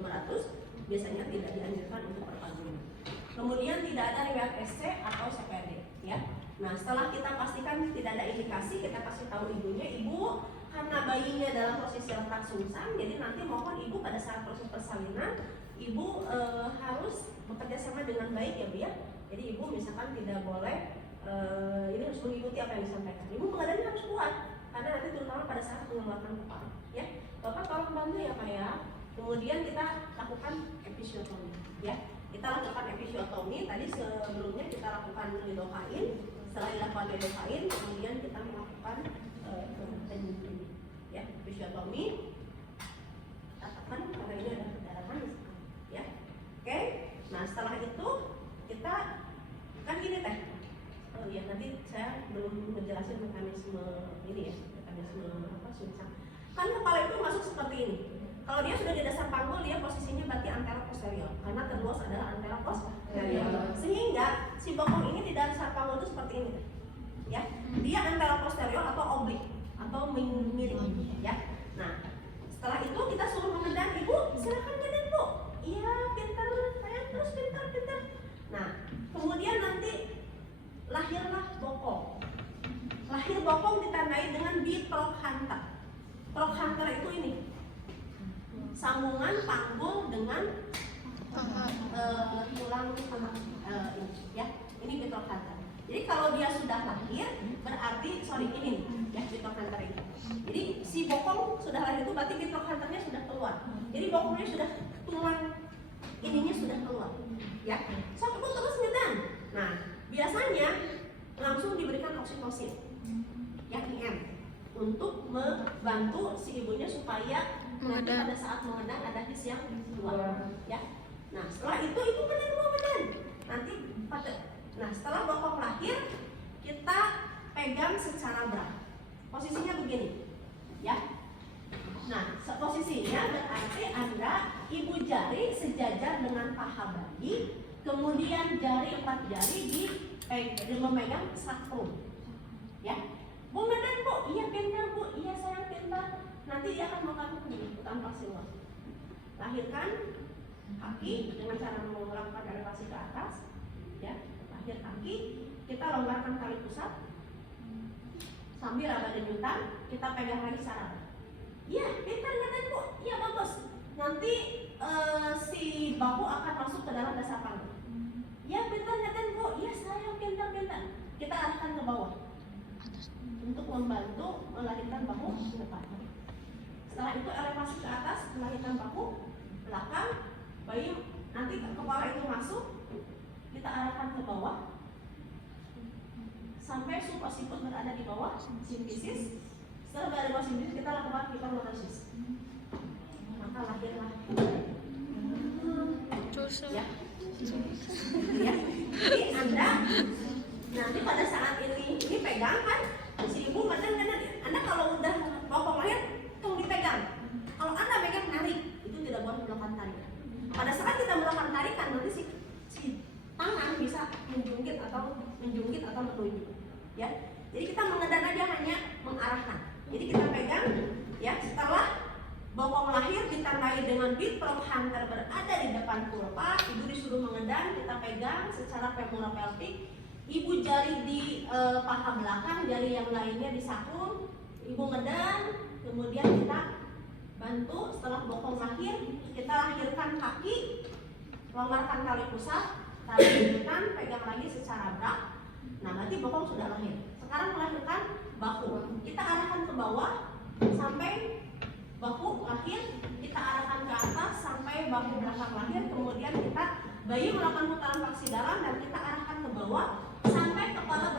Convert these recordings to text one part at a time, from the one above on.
3.200 biasanya tidak dianjurkan untuk perpaduan. Kemudian tidak ada riwayat SC atau CPD, ya. Nah, setelah kita pastikan tidak ada indikasi, kita kasih tahu ibunya, ibu karena bayinya dalam posisi letak sungsang, jadi nanti mohon ibu pada saat proses persalinan, ibu harus bekerja sama dengan baik ya Bu ya. Jadi ibu misalkan tidak boleh ini harus mengikuti apa yang disampaikan. Ibu pengadaan harus kuat, karena nanti terutama pada saat mengeluarkan kepala, ya. Bapak tolong bantu ya Pak ya. Kemudian kita lakukan episiotomi, ya. Kita lakukan episiotomi. Tadi sebelumnya kita lakukan lidokain. Setelah dilakukan lidokain, kemudian kita melakukan ya, episiotomi. Katakan karena ini ada perdarahan, ya. Oke. Nah setelah itu kita kan gini teh. Oh ya, nanti saya belum menjelaskan mekanisme ini ya, mekanisme apa sungsang. Kan kepala itu masuk seperti ini. Kalau dia sudah di dasar panggul, dia posisinya berarti antero posterior, karena terluas adalah antero posterior. Sehingga si bokong ini di dasar panggul itu seperti ini, ya. Dia antero posterior atau oblik atau miring, ya. Nah, setelah itu kita suruh mengendang, ibu silakan gendang bu. Iya, pintar, sayang terus pintar. Nah, kemudian nanti lahirlah bokong. Lahir bokong ditandai dengan bitrochanter. Trochanter itu ini sambungan panggul dengan tulang sama ini, ya. Ini bitrochanter. Jadi kalau dia sudah lahir, berarti ini ya bitrochanter ini. Jadi si bokong sudah lahir itu berarti bitrochanternya sudah keluar. Jadi bokongnya sudah tulang ininya sudah keluar, ya. So ibu terus ngedang. Nah biasanya langsung diberikan oksitosin, ya IM, untuk membantu si ibunya supaya nanti pada saat mengedang ada his yang keluar, ya. Nah setelah itu ibu benar. Nanti nah setelah bokong lahir kita pegang secara berat. Posisinya begini, ya. Nah posisinya berarti Anda ibu jari sejajar dengan paha bayi, kemudian jari 4 jari memegang sakrum, ya. Bu benar bu, iya pintar bu, iya sayang pintar. Nanti dia akan melakukan tanpa siluan. Lahirkan kaki dengan cara melakukan elevasi ke atas, ya. Lahir kaki, kita longgarkan tali pusat sambil raba denyutan, kita pegang lagi saraf. Iya, pintar benar bu, iya bagus. Nanti si bahu akan masuk ke dalam dasar panggul. Iya pintar benar bu, iya sayang pintar. Kita arahkan ke bawah untuk membantu melahirkan bahu ke depan. Setelah itu elevasi ke atas, melahirkan bahu belakang, bayi nanti kepala itu masuk, kita arahkan ke bawah sampai supraocciput berada di bawah simfisis. Setelah berada di bawah simfisis, kita lakukan hiperlordosis. Maka lahirlah ya. Ya. Jadi Anda nanti pada saat ini pegang kan, si ibu benar Anda kalau udah bokong lahir tunggu dipegang. Kalau Anda pegang narik, itu tidak boleh melakukan tarikan. Pada saat kita melakukan tarikan nanti si tangan bisa menjungkit atau menunjuk, ya. Jadi kita mengendang aja hanya mengarahkan. Jadi kita pegang, ya. Setelah bokong lahir ditandai dengan bitrochanter berada di depan vulva, ibu disuruh mengendang, kita pegang secara femoropelvic. Ibu jari di paha belakang, jari yang lainnya di sakrum, ibu ngedang, kemudian kita bantu. Setelah bokong lahir, kita lahirkan kaki, longgarkan tali pusat, tali denyutan, pegang lagi secara berat. Nah berarti bokong sudah lahir. Sekarang melahirkan bahu, kita arahkan ke bawah sampai bahu lahir, kita arahkan ke atas sampai bahu belakang lahir, kemudian kita bayi melakukan putaran paksi dalam dan kita arahkan ke bawah sampai kepala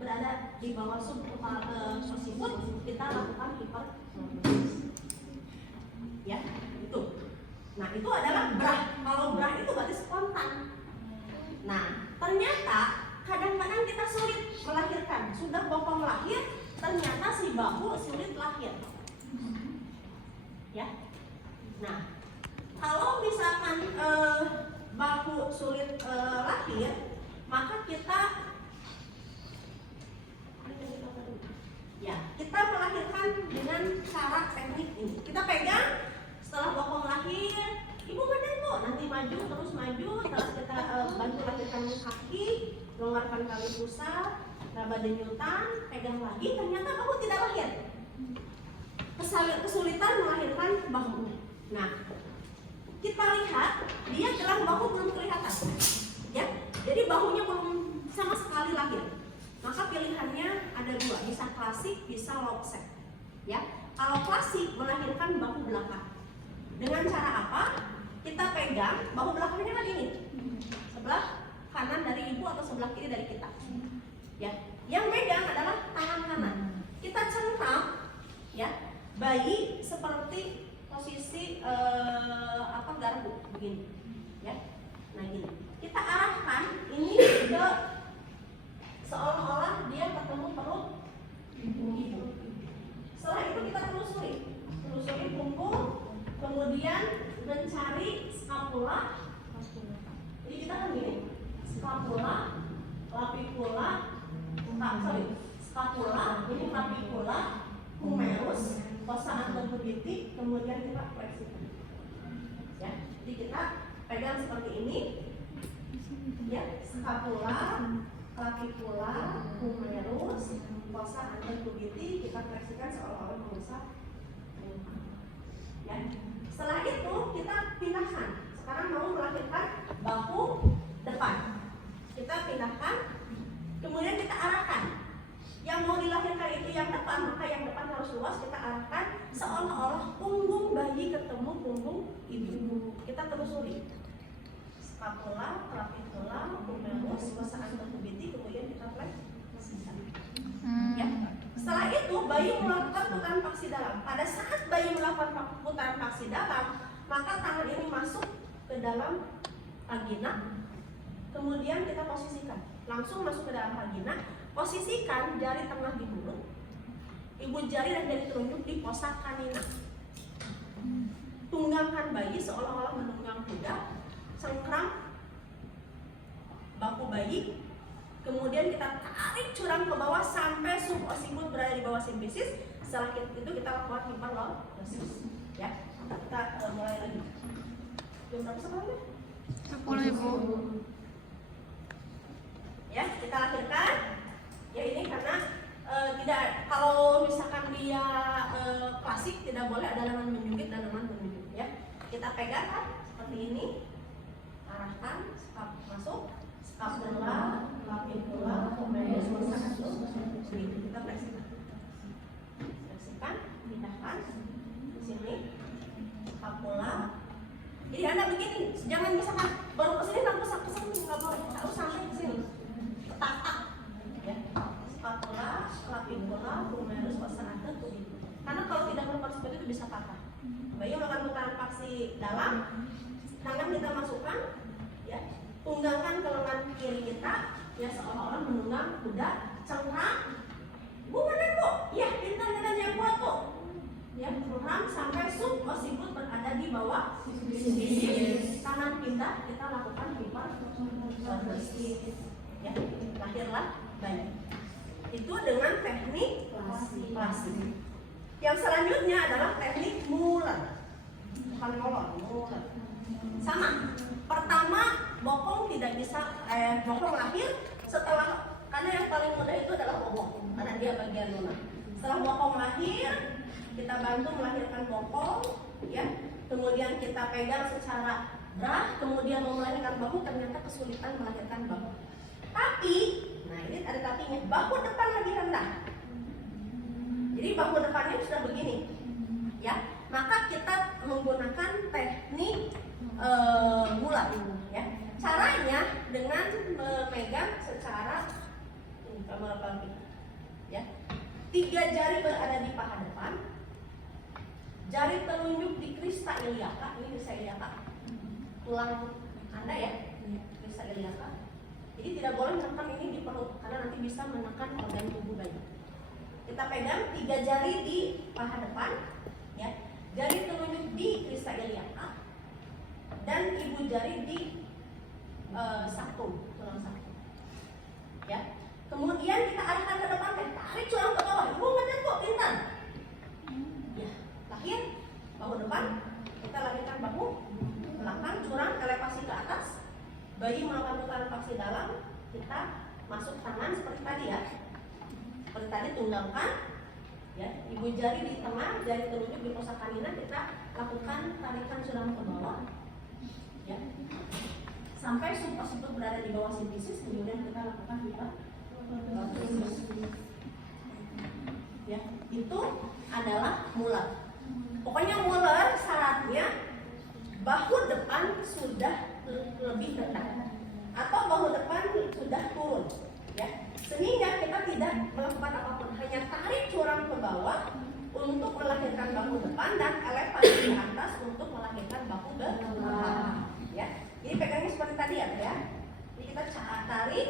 berada di bawah sub kepala occiput, kita lakukan hiperlordosis, ya. Itu. Nah itu adalah brah. Kalau brah itu berarti spontan. Nah ternyata kadang-kadang kita sulit melahirkan. Sudah bokong lahir, ternyata si bahu sulit lahir, ya. Nah kalau misalkan bahu sulit lahir, maka kita melahirkan dengan cara teknik ini. Kita pegang setelah bokong lahir, maju, terus maju, terus kita bantu lahirkan kaki, longgarkan tali pusat, raba denyutan, pegang lagi, ternyata bahu tidak lahir. Kesulitan melahirkan bahu. Nah, kita lihat dia gelang bahu belum kelihatan, ya. Jadi bahunya belum sama sekali lahir. Maka pilihannya ada dua, bisa klasik, bisa lopset, ya. Kalau klasik melahirkan bahu belakang. Dengan cara apa? Kita pegang bahu belakangnya kan ini, sebelah kanan dari ibu atau sebelah kiri dari kita, ya. Yang megang adalah tangan kanan. Kita cengkram, ya, bayi seperti posisi garpu begini, ya. Nah gini, kita arahkan ini ke seolah-olah dia ketemu perut ibu. Setelah itu kita telusuri punggung, kemudian mencari scapula. Jadi kita kan gini, scapula, clavicula, scapula, ini clavicula, humerus, fossa anterobitik, kemudian kita fleksikan. Ya, jadi kita pegang seperti ini, ya, scapula, clavicula, humerus, fossa anterobitik, kita fleksikan seolah-olah mengusap. Ya. Setelah itu kita pindahkan. Sekarang mau melahirkan bahu depan. Kita pindahkan, kemudian kita arahkan. Yang mau dilahirkan itu yang depan, maka yang depan harus luas. Kita arahkan seolah-olah punggung bayi ketemu punggung ibu. Kita telusuri. Scapula, clavicula, humerus, fossa anterobitik, kemudian kita fleksikan. Ya. Setelah itu bayi melakukan putaran paksi dalam. Pada saat bayi melakukan putaran paksi dalam, maka tangan ini masuk ke dalam vagina. Kemudian kita posisikan, langsung masuk ke dalam vagina. Posisikan jari tengah di mulut, ibu jari dan jari telunjuk di fossa canina. Tunggangkan bayi seolah-olah menunggang kuda. Cengkram bahu bayi. Kemudian kita tarik curang ke bawah sampai subocciput berada di bawah simfisis. Setelah itu kita lakukan hiperlordosis. Ya, kita mulai lagi. Jam berapa sekarang? 10 Ibu. Ya, kita lahirkan. Ya ini karena tidak, kalau misalkan dia klasik tidak boleh ada lengan menjungkit dan lengan menunjuk. Ya, kita pegang kan seperti ini, arahkan, masuk. Scapula, clavicula, humerus, fossa anterobitik, kita fleksikan, pindahkan ke sini, scapula. Jadi Anda begini, jangan misalkan baru ke sini langsung kesini, nggak boleh, harus sampai ke sini, tak, ya. Scapula, clavicula, humerus, fossa anterobitik. Karena kalau tidak melakukan seperti itu bisa patah. Bayi melakukan putaran paksi dalam, tangan kita masukkan, ya. Tunggangkan ke lengan kiri kita, ya seolah-olah menunggang kuda. Cengkram, Bu mana Bu? Ya, pintar yang kuat Bu. Ya, cengkram sampai subocciput berada di bawah sisi kanan pindah. Kita lakukan hiperlordosis. Ya, lahirlah bayi. Itu dengan teknik klasik. Yang selanjutnya adalah teknik Muller. Bukan molor, Muller. Sama. Pertama, bokong tidak bisa, bokong lahir setelah, karena yang paling mudah itu adalah bokong, karena dia bagian lunak. Setelah bokong lahir, kita bantu melahirkan bokong, ya. Kemudian kita pegang secara berat, kemudian mau melahirkan bahu, ternyata kesulitan melahirkan bahu. Tapi, nah ini ada tapinya, bahu depan lebih rendah. Jadi bahu depannya sudah begini, ya. Maka kita menggunakan teknik Muller, ya. Caranya dengan memegang secara ya. 3 jari berada di paha depan, jari telunjuk di crista iliaca, ini crista iliaca, tulang Anda ya, crista iliaca. Jadi tidak boleh menekan ini di perut, karena nanti bisa menekan organ tubuh bayi. Kita pegang 3 jari di paha depan, ya. Jari telunjuk di crista iliaca dan ibu jari di saktum, tulang saktum. Ya. Kemudian kita arahkan ke depan, tarik curang ke bawah. Ibu benar kok, pintar. Ya, lahir bahu depan, kita lahirkan bahu belakang, curang, elevasi bayi melakukan putaran paksi dalam, kita masuk tangan seperti tadi ya. Seperti tadi tunggangkan, ya, ibu jari di tengah, jari telunjuk di pusat kanina, kita lakukan tarikan suram ke bawah, ya, sampai sumpah itu berada di bawah simfisis, kemudian kita lakukan kita ya, itu adalah mular. Pokoknya mular syaratnya bahu depan sudah lebih rendah atau bahu depan sudah turun, ya, sehingga kita tidak melakukan apapun, hanya tarik curang ke bawah untuk melahirkan bahu depan dan elevasi di atas untuk melahirkan bahu belakang, ya. Jadi pegangnya seperti tadi ya, ya. Jadi kita tarik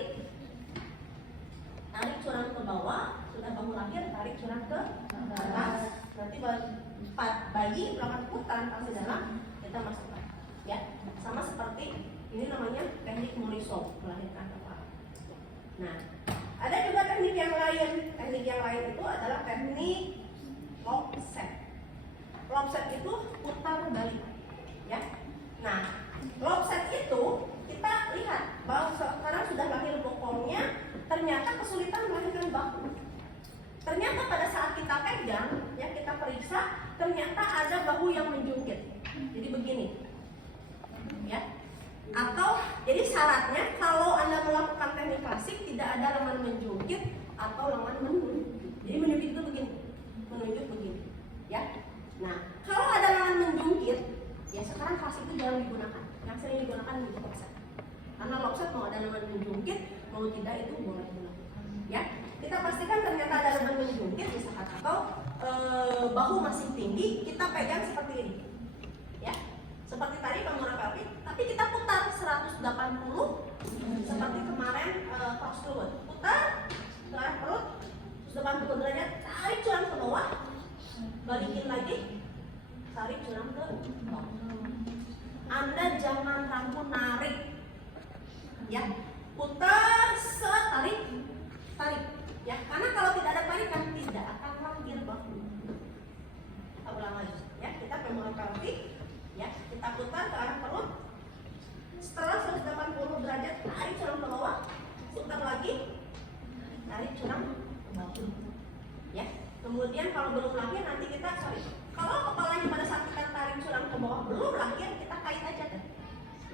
curang ke bawah, sudah bahu lahir, tarik curang ke atas. Nanti bayi melakukan putaran paksi dalam, kita masukkan, ya. Sama seperti ini namanya teknik Morisot, melahirkan kepala. Nah, ada juga teknik yang lain. Teknik yang lain itu adalah teknik lopset. Lopset itu putar balik, ya. Nah, lopset itu kita lihat bahwa sekarang sudah lahir bokongnya, ternyata kesulitan melahirkan bahu. Ternyata pada saat kita pegang, ya, kita periksa, ternyata ada bahu yang menjungkit. Jadi begini, ya. Atau jadi syaratnya kalau Anda melakukan teknik klasik tidak ada lengan menjungkit atau lengan menunjuk. Jadi menjungkit itu begini, menunjuk begini, ya. Nah, kalau ada lengan menjungkit, ya sekarang klasik itu jarang digunakan. Yang sering digunakan itu lopset. Karena lopset mau ada lengan menjungkit, mau tidak itu boleh dilakukan, ya. Kita pastikan ternyata ada lengan menjungkit misalkan atau bahu masih tinggi, kita pegang seperti ini, ya. Seperti tadi pemurah pelvik, tapi kita putar 180 seperti kemarin cross fluid. Putar ke arah perut 180 derajat, tarik curang ke bawah, balikin lagi, tarik curang ke bawah. Anda jangan ragu narik, ya. Putar, tarik, ya. Karena kalau tidak ada tarikan tidak akan lahir bahu. Kita ulang lagi, ya. Kita pemurah pelvik. Ya, kita putar ke arah perut. Setelah 180 derajat, tarik curang ke bawah. Putar lagi, tarik curang ke bawah. Ya, kemudian kalau belum lahir nanti kita kalau kepalanya pada saat kita tarik curang ke bawah belum lahir, kita kait aja kan.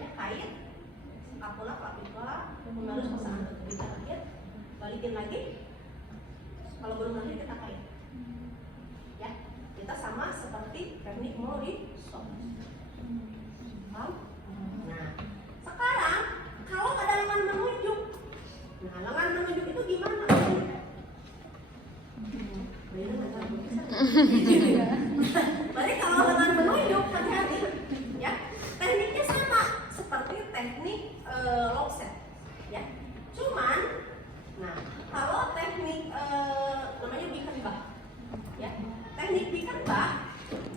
Ya, kait scapula, clavicula, harus pasangan kita lahir, balikin lagi. Kalau belum lahir kita kait. Ya, kita sama seperti teknik Morisot. Nah, sekarang kalau ada lengan menunjuk, nah lengan menunjuk itu gimana? Berarti kalau lengan menunjuk hati-hati, ya. Tekniknya sama seperti teknik lopset, ya. Cuman, nah kalau teknik namanya Bickenbach, ya. Teknik Bickenbach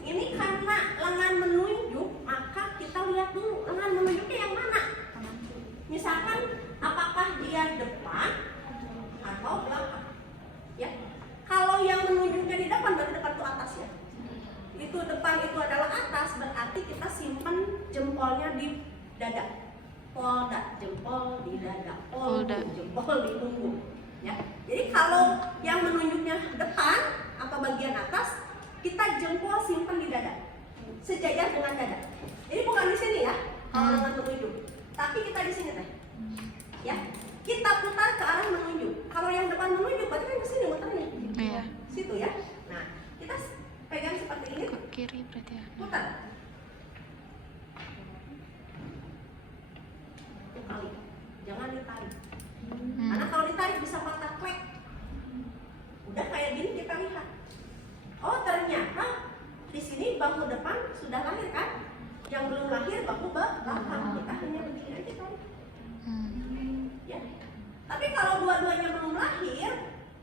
ini karena lengan menunjuk, maka kita lihat dulu lengan menunjuknya yang mana. Misalkan apakah dia depan atau belakang, ya. Kalau yang menunjuknya di depan berarti depan itu atas, ya. Itu depan itu adalah atas, berarti kita simpan jempolnya di dada. Polda, jempol di dada, polda, jempol di punggung, ya. Jadi kalau yang menunjuknya depan atau bagian atas, kita jempol simpan di dada, sejajar dengan dada. Ini bukan di sini, ya, kalau lengan menunjuk, tapi kita di sini, teh, ya. Kita putar ke arah menunjuk. Kalau yang depan menunjuk, berarti kan ke sini muternya, iya. Situ, ya. Nah, kita pegang seperti ini, Ke kiri berarti ya. putar. Satu kali, jangan ditarik. Karena kalau ditarik bisa patah klek. Udah kayak gini kita lihat. Oh, ternyata di sini bahu depan sudah lahir kan? Yang belum lahir bahu belakang. Kita hanya begini aja kan? Ya. Tapi kalau dua-duanya belum lahir,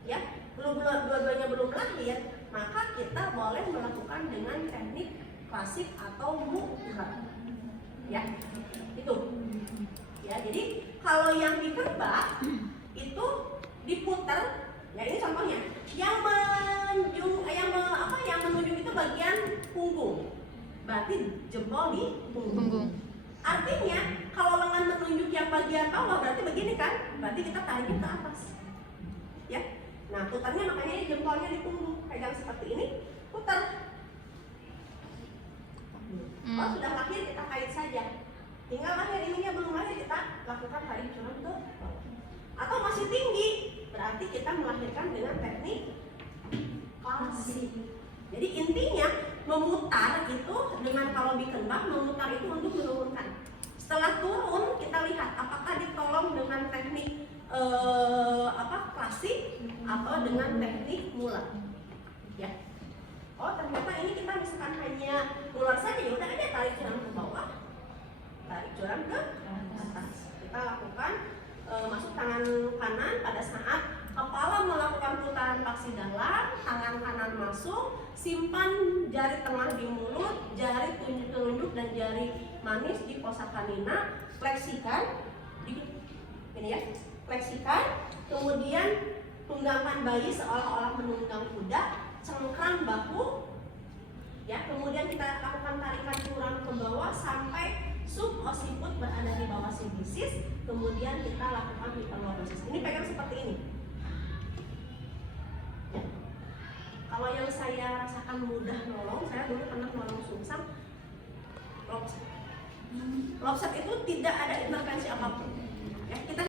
ya, dua-duanya belum lahir, maka kita boleh melakukan dengan teknik klasik atau mudra. Ya, itu. Ya, jadi kalau yang Bickenbach itu diputar. Ya, ini contohnya. Yang menunjuk itu bagian punggung. Berarti jempol di punggung. Artinya kalau lengan menunjuk yang bagian bawah berarti begini kan? Berarti kita tariknya ke atas. Ya. Nah, putarnya makanya ini jempolnya di punggung, pegang seperti ini, putar. Kalau sudah lahir kita kait saja. Tinggal lahir ininya belum lahir kita lakukan tarik curang ke bawah. Atau masih tinggi, berarti kita melahirkan dengan teknik palsi. Jadi intinya memutar itu dengan kalau dikembang, memutar itu untuk menurunkan. Setelah turun kita lihat apakah ditolong dengan teknik klasik atau dengan teknik mulat. Ya. Oh ternyata ini kita misalkan hanya mulat saja, ya udah aja tarik curang ke bawah, tarik curang ke atas. Kita lakukan masuk tangan kanan pada saat kepala melakukan putaran paksi dalam, tangan kanan masuk, simpan jari tengah di mulut, jari telunjuk dan jari manis di posa kanina, fleksikan, ini ya, fleksikan, kemudian tunggangkan bayi seolah-olah menunggang kuda, cengkram bahu, ya, kemudian kita lakukan tarikan curang ke bawah sampai subocciput berada di bawah sibisis, kemudian kita lakukan hiperlordosis. Ini pegang seperti ini. Ya. Kalau yang saya rasakan mudah nolong, saya dulu pernah nolong sungsang, lobster. Lobster itu tidak ada intervensi apapun. Ya, kita